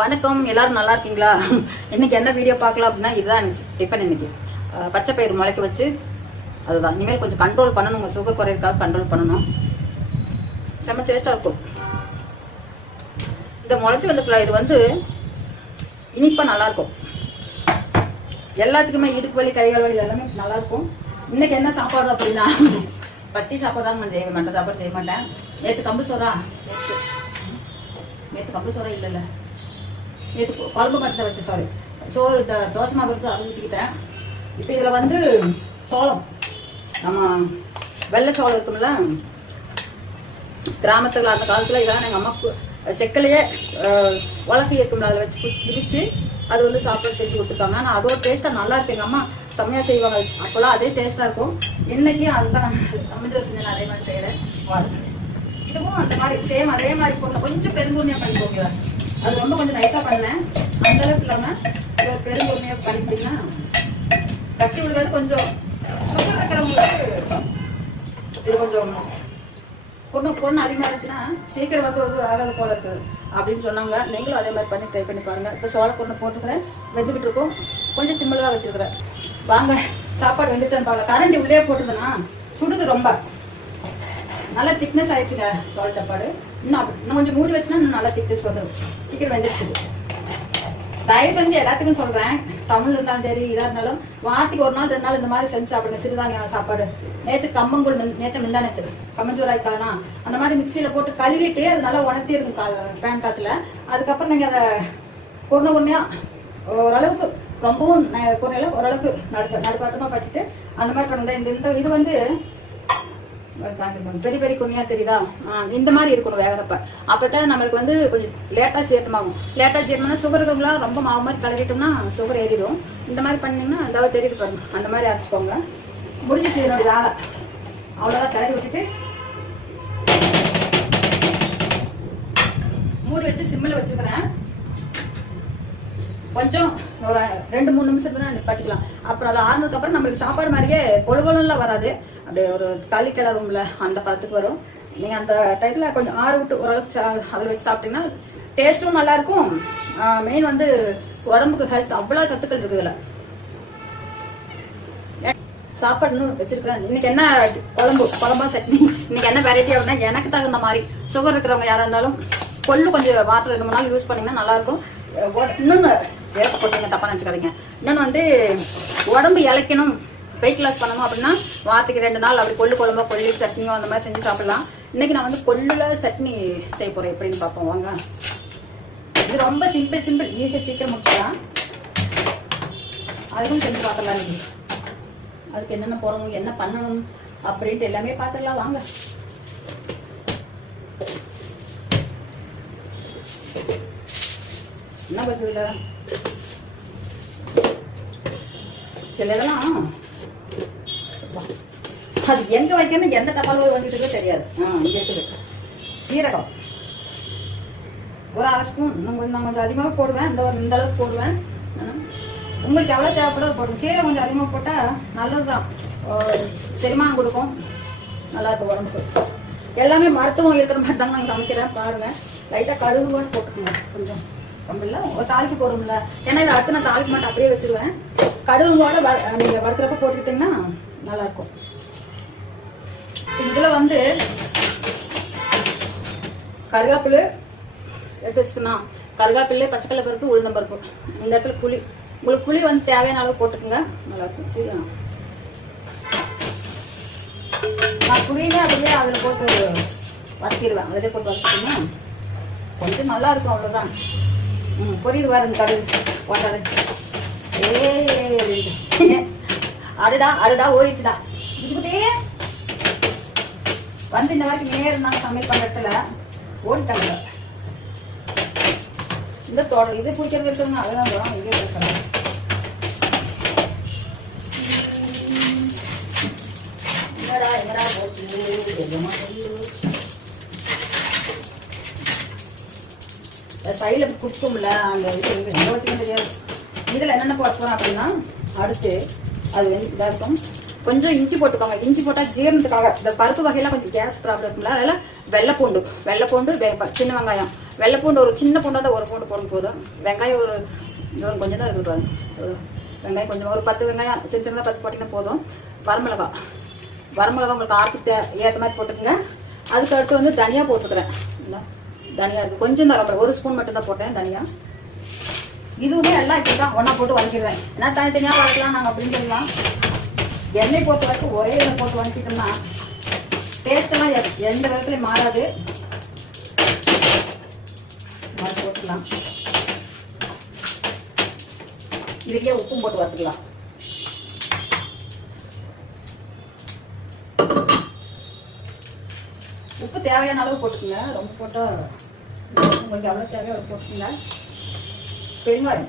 வணக்கம், எல்லாரும் நல்லா இருக்கீங்களா? இன்னைக்கு என்ன வீடியோ பார்க்கலாம் அப்படின்னா, இதுதான் எனக்கு டிஃபன். இன்னைக்கு பச்சை பயிர் முளைக்க வச்சு, அதுதான் இனிமேல் கொஞ்சம் கண்ட்ரோல் பண்ணணும். உங்க சுகர் குறையிறதுக்காக கண்ட்ரோல் பண்ணணும். செம்ம டேஸ்டா இருக்கும். இந்த முளைச்சி வந்துக்கலாம், இது வந்து இனிப்பா நல்லா இருக்கும். எல்லாத்துக்குமே இடுப்பு வலி, கைகால் வலி எல்லாமே நல்லா இருக்கும். இன்னைக்கு என்ன சாப்பாடு அப்படின்னா, பத்தி சாப்பாடு தான் நான் செய்ய மாட்டேன். சாப்பாடு செய்ய மாட்டேன். நேற்று கம்பு சோறா, நேற்று கம்பு சோறா இல்லைல்ல, நேற்று குழம்பு மட்டும் வச்சு, சாரி, சோறு தோசை மாவு எடுத்து அதை ஊற்றிக்கிட்டேன். இப்போ இதில் வந்து சோளம், நம்ம வெள்ளை சோளம் இருக்கும்ல, கிராமத்தில் அந்த காலத்தில் இதெல்லாம் எங்கள் அம்மாவுக்கு செக்கிலேயே உலக்கி இருக்கும்ல, அதில் வச்சு பிடிச்சி அது வந்து சாப்பாடு செஞ்சு கொடுத்துருக்காங்க. ஆனால் அதோட டேஸ்ட்டாக நல்லா இருக்கு. எங்கள் அம்மா செம்மையாக செய்வாங்க. அப்போல்லாம் அதே டேஸ்ட்டாக இருக்கும். இன்னைக்கு அதுதான் அமைச்சர் செஞ்சு அதே மாதிரி செய்கிறேன். இதுவும் அந்த மாதிரி சேம் அதே மாதிரி போடணும். கொஞ்சம் பெருங்கூர்மையாக பண்ணிக்கோங்க. அது ரொம்ப கொஞ்சம் நைஸாக பண்ணேன். அந்த அளவுக்கு இல்லாமல் பெருங்கூர்மையாக பண்ணிட்டீங்கன்னா கட்டி விடுறது கொஞ்சம் சுகர் இருக்கிறவங்களுக்கு இது கொஞ்சம் பொண்ணு அதிகமாக இருந்துச்சுன்னா சீக்கிரம் வந்து ஆகாத போல இருக்குது அப்படின்னு சொன்னாங்க. நீங்களும் அதே மாதிரி பண்ணி ட்ரை பண்ணி பாருங்கள். இப்போ சோளப்பொண்ணு போட்டுக்கிறேன், வெந்துக்கிட்டு இருக்கும். கொஞ்சம் சிம்பிளாக தான் வச்சுருக்கிறேன். வாங்க சாப்பாடு வெந்துச்சான்னு பார்க்கலாம். கரண்டி உள்ளே போட்டுதுன்னா சுடுது, ரொம்ப நல்லா திக்னஸ் ஆயிடுச்சுங்க சோள சாப்பாடு. இன்னும் கொஞ்சம் மூடி வச்சுன்னா இன்னும் நல்லா திக்னஸ் வந்துடும். சீக்கிரம் வெந்துடுச்சுது. தயவு செஞ்சு எல்லாத்துக்கும் சொல்றேன், டவுன்ல இருந்தாலும் சரி, இதா இருந்தாலும் வாரத்துக்கு ஒரு நாள் 2 நாள் இந்த மாதிரி செஞ்சு சாப்பிடுங்க. சிறுதானிய சாப்பாடு. நேற்று கம்பங்கூழ், நேற்று முந்தா நேற்று கம்மஞ்சோராய்க்கானா அந்த மாதிரி மிக்சியில போட்டு கழுவிட்டு அது நல்லா உணர்த்தி இருக்கும் பேன் காத்துல. அதுக்கப்புறம் நீங்க அதை கொன்னையா ஓரளவுக்கு, ரொம்பவும் குறையில ஓரளவுக்கு நடுப்பாட்டமா பட்டுட்டு அந்த மாதிரி பண்ணுங்க. இந்த இது வந்து பெரிய பெரிய குன்னியா தெரியுதா, இந்த மாதிரி இருக்கணும் வேகிறப்ப. அப்பதான் நம்மளுக்கு வந்து கொஞ்சம் லேட்டா ஜீரணமாகும். லேட்டா ஜீரணம்னா சுகர் இருக்கிறவங்களா ரொம்ப மாவு மாதிரி கலக்கிட்டோம்னா சுகர் ஏறிடும். இந்த மாதிரி பண்ணீங்கன்னா அந்த தெரியுது பாருங்க, அந்த மாதிரி அரைச்சிக்கோங்க. முடிஞ்சிச்சு என்னோட வேலை. அவ்வளோதான். கிளறி விட்டுட்டு மூடி வச்சு சிம்மில் வச்சுக்கிறேன். கொஞ்சம் ஒரு 2-3 நிமிஷத்துல நிப்பாட்டிக்கலாம். அப்புறம் அது ஆறுனதுக்கு அப்புறம் நம்மளுக்கு சாப்பாடு மாதிரியே பொழுவெல்லாம் வராது. அப்படியே ஒரு களி கிளறும்ல அந்த பதத்துக்கு வரும். நீங்க அந்த டயத்துல கொஞ்சம் ஆறு விட்டு ஓரளவுக்கு அதில் வச்சு சாப்பிட்டீங்கன்னா டேஸ்ட்டும் நல்லா இருக்கும். மெயின் வந்து உடம்புக்கு ஹெல்த், அவ்வளோ சத்துக்கள் இருக்குதுல. சாப்பாடுன்னு வச்சிருக்கிறேன். இன்னைக்கு என்ன குழம்பா சட்னி, இன்னைக்கு என்ன வெரைட்டி அப்படின்னா, எனக்கு தகுந்த மாதிரி சுகர் இருக்கிறவங்க யாரா இருந்தாலும் கொள்ளு கொஞ்சம் வாட்டர் 2-3 நாள் யூஸ் பண்ணீங்கன்னா நல்லா இருக்கும். இன்னொன்னு வேற போட்டீங்க தப்பா நினைச்சுக்காதீங்க. இன்னொன்னு வந்து உடம்பு இளைக்கணும், வெயிட் லாஸ் பண்ணணும் அப்படின்னா வாரத்துக்கு 2 நாள் அப்படி கொள்ளு குழம்பா, கொள்ளு சட்னியோ அந்த மாதிரி செஞ்சு சாப்பிடலாம். இன்னைக்கு நான் வந்து கொள்ளுல சட்னி செய்ய போறேன். எப்படின்னு பார்ப்போம் வாங்க. இது ரொம்ப சிம்பிள், ஈஸியா சீக்கிரம் முடிச்சிடலாம். அதுவும் செஞ்சு பார்க்கலாம். இன்னைக்கு அதுக்கு என்னென்ன போறோம், என்ன பண்ணணும் அப்படின்ட்டு எல்லாமே பார்த்துக்கலாம் வாங்க. என்ன பண்ணுறதுல சில இதெல்லாம் அது எங்க வைக்கணும், எந்த டப்பால் வந்துட்டு தெரியாது. இங்க இருக்குது சீரகம் ஒரு 1/2 ஸ்பூன். நான் கொஞ்சம் அதிகமாக போடுவேன். இந்த அளவுக்கு போடுவேன். உங்களுக்கு எவ்வளோ தேவைப்படுறது போடுங்க. சீரகம் கொஞ்சம் அதிகமாக போட்டால் நல்லதுதான், செரிமானம் கொடுக்கும், நல்லா இருக்கும் உடம்புக்கு. எல்லாமே மருத்துவம் இருக்கிற மாதிரி தாங்க நாங்கள் சமைக்கிறேன். பாருங்க, லைட்டாக கடுகு கூட போட்டுக்கோங்க. கொஞ்சம் கம்மில்ல ஒரு தாளிக்கு போடும்ல, ஏன்னா இதை அடுத்து நான் தாளிக்க மாட்டேன், அப்படியே வச்சிருவேன். கடுகு கூட நீங்கள் வறுக்கிறப்ப போட்டுக்கிட்டீங்கன்னா நல்லா இருக்கும். இதில் வந்து கருவேப்பிலை எடுத்து வச்சுக்கணும். கருவேப்பிலை, பச்சைக்கடலை பருப்பு, உளுந்தம் பருப்பு. இந்த இடத்துல புளி, உங்களுக்கு புளி வந்து தேவையான அளவு போட்டுக்கோங்க, நல்லா இருக்கும். சரியா, நான் புளியுமே அப்படியே அதில் போட்டு வதக்கிடுவேன். அதிலே போட்டு வதக்கிட்டோம்னா கொஞ்சம் நல்லா இருக்கும். அவ்வளோதான். புரியுது பாருங்க, கடுகு போட்டாரு. அடுடா ஓடிச்சுடா இதுக்கிட்டே வந்து இந்த வரைக்கும் நேரம் நாங்கள் சமையல் பண்ணுற இடத்துல ஓடிட்டாங்க. இந்த தோட்டம் இது பிடிக்கிறது இருக்குங்க, அதுதான் வரும். இங்கே இருக்கிறேன். என்னடா போச்சு சைடில் குடிச்சோம்ல, அந்த இது எங்கே வச்சுக்க தெரியாது. இதில் என்னென்ன போட போகிறோம் அப்படின்னா, அடுத்து அது இதாக இருக்கும். கொஞ்சம் இஞ்சி போட்டுக்கோங்க. இஞ்சி போட்டால் ஜீரணத்துக்காக. இந்த பருப்பு வகையெல்லாம் கொஞ்சம் கேஸ் ப்ராப்ளம் இருக்குல்ல, அதனால வெள்ளைப்பூண்டு, சின்ன வெங்காயம், வெள்ளை பூண்டு ஒரு சின்ன பூண்டாக தான் ஒரு பூண்டு போடணும் போதும். வெங்காயம் ஒரு கொஞ்சம் தான் இருக்குது பாருங்க. வெங்காயம் கொஞ்சம் ஒரு 10 வெங்காயம் சின்ன சின்னதாக 10 போட்டிங்கன்னா போதும். வரமிளகா உங்களுக்கு காரத்துக்கு ஏற்ற மாதிரி போட்டுக்கோங்க. அதுக்கு அடுத்து வந்து தனியாக போட்டுக்கிறேன். தனியாக இருக்குது கொஞ்சம் தான், 1 ஸ்பூன் மட்டும் தான் போட்டேன் தனியாக. இதுவுமே எல்லாம் இப்படி தான் ஒன்றா போட்டு வதக்கிடுவேன். ஏன்னா தனித்தனியாக வதக்கலாம் நாங்கள் அப்படின்னு சொல்லலாம். எண்ணெய் போட்டு வதக்கி ஒரே எண்ணெய் போட்டு வதக்கிட்டோம்னா டேஸ்ட்டெல்லாம் எந்த விதத்துலையும் மாறாது. போட்டுக்கலாம். இதுக்கே உப்பும் போட்டு வறுத்துக்கலாம். உப்பு தேவையான அளவு போட்டுக்கோங்க. ரொம்ப போட்டால் உங்களுக்கு எவ்வளோ தேவையோ அவ்வளோ போட்டுக்கோங்க. பெருங்காயம்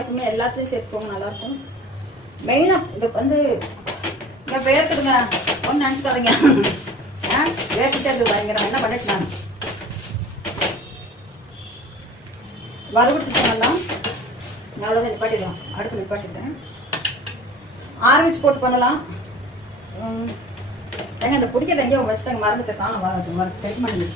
எப்பவுமே எல்லாத்துலேயும் சேர்த்துக்கோங்க, நல்லாயிருக்கும். மெயினாக இது வந்து இங்கே வேர்க்குதுங்க ஒன்று நினச்சிக்காதீங்க. வேர்க்கிட்டே இருக்குது பயங்கரம். என்ன பண்ணிட்டு நான் வறுவிட்டு பண்ணலாம். அவ்வளோதான், நிப்பாட்டிடலாம். அடுப்பு நிப்பாட்டிட்டேன். ஆரம்பிச்சு போட்டு பண்ணலாம். ஏங்க இந்த பிடிக்கிறது எங்கேயோ வச்சுட்டாங்க, மறந்துட்டு காணும். வரட்டும் செக் பண்ணி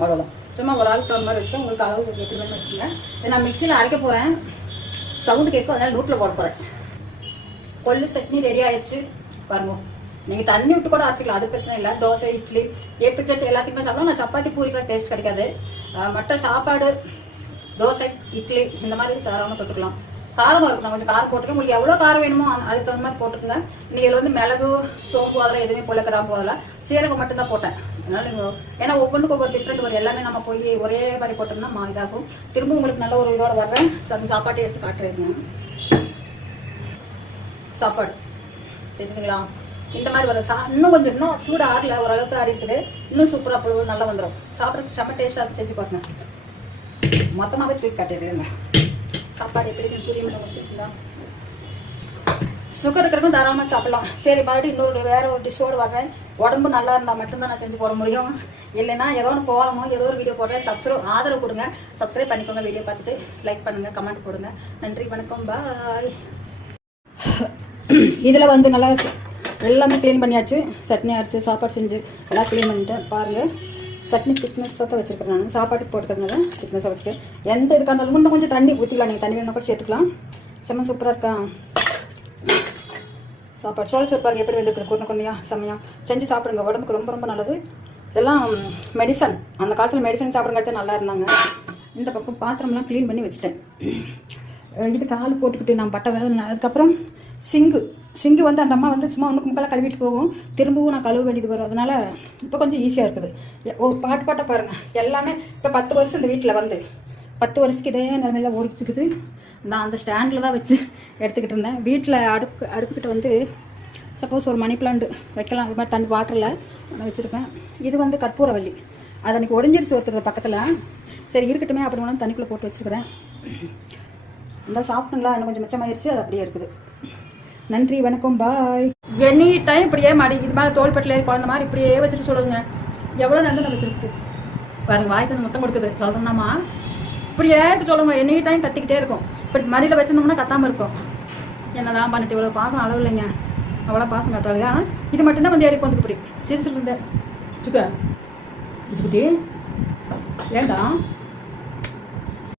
அவ்வளோதான். சும்மா ஒரு ஆளுக்கு தகுந்த மாதிரி வச்சுக்கேன். உங்களுக்கு அளவுக்கு எப்படி மாதிரி வச்சுக்கோங்க. இதை நான் மிக்சியில் அரைக்க போகிறேன். சவுண்டு கேட்கும், அதனால நோட்டில் போட போகிறேன். கொள்ளு சட்னி ரெடி ஆயிடுச்சு பாருங்க. நீங்கள் தண்ணி விட்டு கூட அரைச்சிக்கலாம், அது பிரச்சனை இல்லை. தோசை, இட்லி, ஏட்டு சட்டு எல்லாத்துக்குமே சாப்பிடலாம். நான் சப்பாத்தி பூரிக்கெலாம் டேஸ்ட் கிடைக்காது. மற்ற சாப்பாடு, தோசை, இட்லி இந்த மாதிரி தாராளமாக தொட்டுக்கலாம். காரமாக இருக்கும். நான் கொஞ்சம் காரம் போட்டுக்கேன். உங்களுக்கு எவ்வளோ காரம் வேணுமோ அதுக்கு தகுந்த மாதிரி போட்டுக்கோங்க. இன்னைக்கு இதில் வந்து மிளகு, சோம்பு அதெல்லாம் எதுவுமே போல, கிராம்பு அதெல்லாம் சீரகம் மட்டும்தான் போட்டேன். அதனால நீங்கள் ஏன்னா ஒவ்வொன்றுக்கு ஒவ்வொரு டிஃப்ரெண்ட் வரும். எல்லாமே நம்ம போய் ஒரே மாதிரி போட்டோம்னா இதாகும். திரும்ப உங்களுக்கு நல்ல ஒரு இதோட வர்றேன். சாப்பாட்டை எடுத்து காட்டுறேங்க. சாப்பாடு தெரிஞ்சுங்களா? இந்த மாதிரி வரும். இன்னும் சூடு ஆகல, ஓரளவுக்கு ஆறிக்குது. இன்னும் சூப்பராக பொழுது நல்லா வந்துடும். சாப்பிட்றதுக்கு செம்ம டேஸ்ட்டாக செஞ்சு பாருங்க. மொத்தமாகவே தூக்கி காட்டிடுறேங்க. சாப்பாடு எப்படி புரியுங்களா? உங்களுக்கு சுகர் இருக்கிறதுக்கும் தாராளமாக சாப்பிடலாம். சரி, மறுபடியும் இன்னொரு வேற ஒரு டிஷ்ஷோடு வர்றேன். உடம்பு நல்லா இருந்தால் மட்டும்தான் நான் செஞ்சு போட முடியும். இல்லைன்னா ஏதோ ஒன்று போகலாமோ, ஏதோ ஒரு வீடியோ போடுறேன். ஆதரவு கொடுங்க. சப்ஸ்கிரைப் பண்ணிக்கோங்க. வீடியோ பார்த்துட்டு லைக் பண்ணுங்கள், கமெண்ட் போடுங்க. நன்றி, வணக்கம், பாய். இதில் வந்து நல்லா எல்லாமே க்ளீன் பண்ணியாச்சு. சட்னி அரைச்சி சாப்பாடு செஞ்சு எல்லாம் க்ளீன் பண்ணிட்டேன். பாருங்கள், சட்னி திக்னஸாக தான் வச்சுருக்கேன். நான் சாப்பாட்டுக்கு போட்டுக்கிறதுனால திக்னஸாக வச்சுருக்கேன். எந்த இதுக்காக இருந்தாலும் இன்னும் கொஞ்சம் தண்ணி ஊற்றிக்கலாம். நீங்கள் தண்ணி வேணால் கூட சேர்த்துக்கலாம். செம்ம சூப்பராக இருக்கா சாப்பாடு. சோறு பாருங்க எப்படி வந்துருக்குது, கொன்னையாக செம்மையாக செஞ்சு சாப்பிடுங்க. உடம்புக்கு ரொம்ப ரொம்ப நல்லது. இதெல்லாம் மெடிசன். அந்த காலத்தில் மெடிசன் சாப்பிடுங்கிறது நல்லா இருந்தாங்க. இந்த பக்கம் பாத்திரம்லாம் க்ளீன் பண்ணி வச்சுட்டேன். இது கால் போட்டுக்கிட்டு நான் பட்ட வேலை. அதுக்கப்புறம் சிங்கு வந்து அந்த அம்மா வந்து சும்மா ஒன்றுக்கு முக்கெல்லாம் கழுவிட்டு போகும். திரும்பவும் நான் கழுவ வேண்டியது வரும். அதனால் இப்போ கொஞ்சம் ஈஸியாக இருக்குது. பாட்டாக பாருங்கள். எல்லாமே இப்போ 10 வருஷம் இந்த வீட்டில் வந்து 10 வருஷத்துக்கு இதே நிலைமையில ஓடிச்சுக்குது. நான் அந்த ஸ்டாண்டில் தான் வச்சு எடுத்துக்கிட்டு இருந்தேன். வீட்டில் அடுப்புக்கிட்ட வந்து சப்போஸ் ஒரு மணி பிளான்ட் வைக்கலாம். அது மாதிரி தண்ணி வாட்டரில் நான் வச்சுருப்பேன். இது வந்து கற்பூரவள்ளி. அது அன்றைக்கி ஒடிஞ்சிருச்சு ஒருத்தர் பக்கத்தில். சரி இருக்கட்டுமே அப்படி வேணாலும் தண்ணிக்குள்ளே போட்டு வச்சுருக்கிறேன். இந்த சாப்பிட்டுங்களா? இன்னும் கொஞ்சம் மிச்சமாயிருச்சு. அது அப்படியே இருக்குது. நன்றி, வணக்கம், பாய். எனி டைம் இப்படியே இது மேலே தோள்பட்டில் குழந்த மாதிரி இப்படியே வச்சுட்டு சொல்லுதுங்க. எவ்வளோ நேரம் நம்ம வச்சுருக்கு பாருங்க. வாய்க்கு மொத்தம் கொடுக்குது. சொல்கிறோம்னாமா இப்படியே இருக்கு சொல்லுங்க. எனி டைம் கத்திக்கிட்டே இருக்கும். இப்படி மடியில் வச்சுருந்தோம்னா கத்தாமல் இருக்கும். என்னதான் பண்ணிட்டு இவ்வளோ பாசம் அளவு இல்லைங்க. அவ்வளோ பாசம் கட்டாளுங்க. ஆனால் இது மட்டும்தான் வந்து ஏறி வந்துட்டு இப்படி சிரிச்சுட்டு இருந்தேன். இது குட்டி ஏண்டா